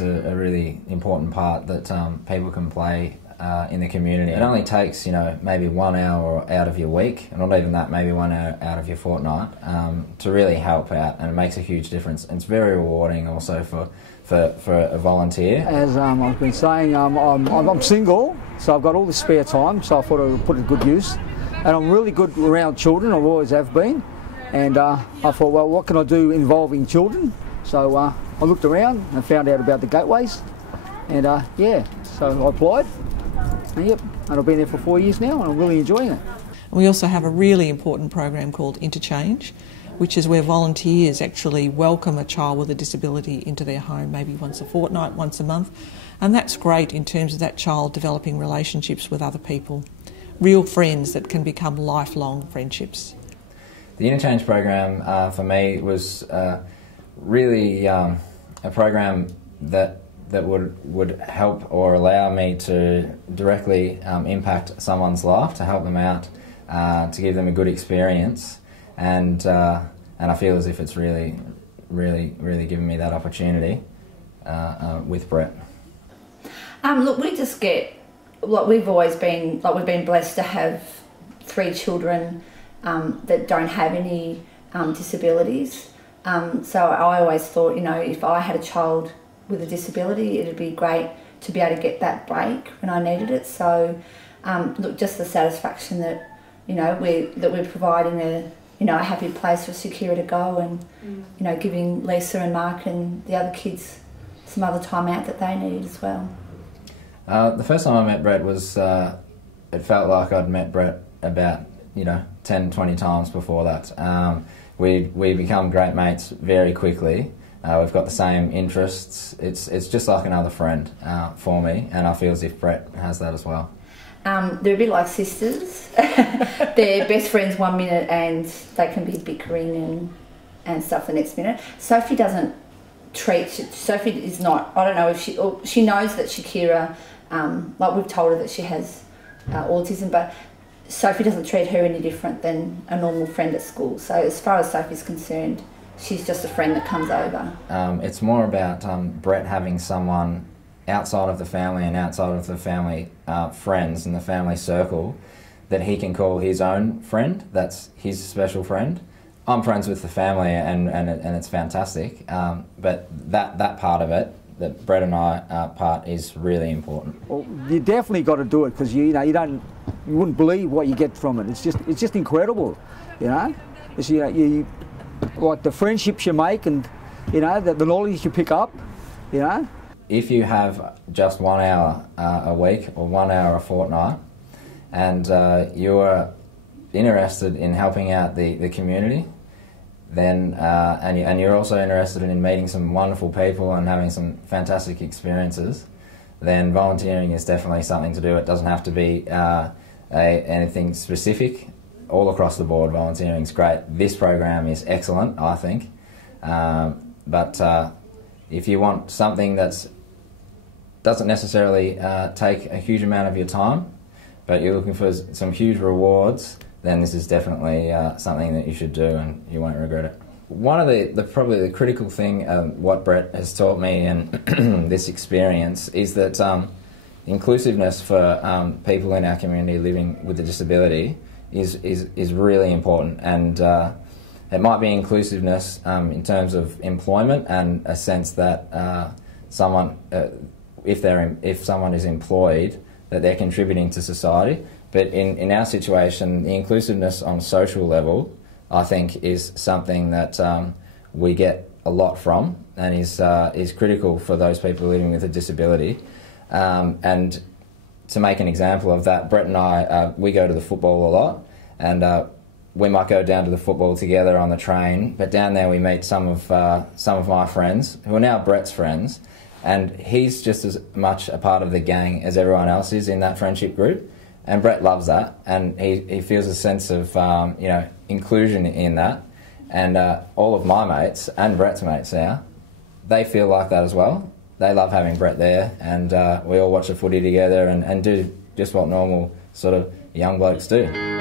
is a really important part that people can play in the community. It only takes, maybe 1 hour out of your week, and not even that, maybe 1 hour out of your fortnight, to really help out, and it makes a huge difference. And it's very rewarding also for a volunteer. As I've been saying, I'm single, so I've got all this spare time, so I thought I would put it to good use. And I'm really good around children, I always have been. And I thought, well, what can I do involving children? So I looked around and found out about the gateways, and yeah, so I applied. And yep, and I've been there for 4 years now, and I'm really enjoying it. We also have a really important program called Interchange, which is where volunteers actually welcome a child with a disability into their home, maybe once a fortnight, once a month. And that's great in terms of that child developing relationships with other people, real friends that can become lifelong friendships. The Interchange program for me was really a program that would help or allow me to directly impact someone's life, to help them out, to give them a good experience, and I feel as if it's really given me that opportunity with Brett. Look, we just get, we've been blessed to have 3 children that don't have any disabilities. So I always thought, if I had a child with a disability, it'd be great to be able to get that break when I needed it. So, look, just the satisfaction that we're providing a happy place for Sakira to go, and giving Lisa and Mark and the other kids some other time out that they need as well. The first time I met Brett was, it felt like I'd met Brett about 10, 20 times before that. We become great mates very quickly. We've got the same interests. It's just like another friend for me, and I feel as if Brett has that as well. They're a bit like sisters. They're best friends 1 minute and they can be bickering and stuff the next minute. Sophie doesn't treat, Sophie is not, I don't know if she knows that Shakira, like we've told her that she has autism, but Sophie doesn't treat her any different than a normal friend at school. So as far as Sophie's concerned, she's just a friend that comes over. It's more about Brett having someone outside of the family and outside of the family friends and the family circle that he can call his own friend. That's his special friend. I'm friends with the family, and it's fantastic. But that part of it, that Brett and I part, is really important. Well, you definitely got to do it, because you wouldn't believe what you get from it. It's just incredible, It's, like the friendships you make, and the knowledge you pick up, If you have just 1 hour a week or 1 hour a fortnight, and you're interested in helping out the community, then and you're also interested in meeting some wonderful people and having some fantastic experiences, then volunteering is definitely something to do. It doesn't have to be anything specific. All across the board, volunteering is great. This program is excellent, I think. But if you want something that doesn't necessarily take a huge amount of your time, but you're looking for some huge rewards, then this is definitely something that you should do, and you won't regret it. One of probably the critical thing, what Brett has taught me in this experience, is that inclusiveness for people in our community living with a disability is really important, and it might be inclusiveness in terms of employment, and a sense that someone, if someone is employed, that they're contributing to society. But in our situation, the inclusiveness on a social level, I think, is something that we get a lot from, and is critical for those people living with a disability. And to make an example of that, Brett and I, we go to the football a lot, and we might go down to the football together on the train, but down there we meet some of my friends, who are now Brett's friends, and he's just as much a part of the gang as everyone else is in that friendship group, and Brett loves that, and he feels a sense of inclusion in that, and all of my mates, and Brett's mates now, they feel like that as well. They love having Brett there, and we all watch the footy together and do just what normal sort of young blokes do.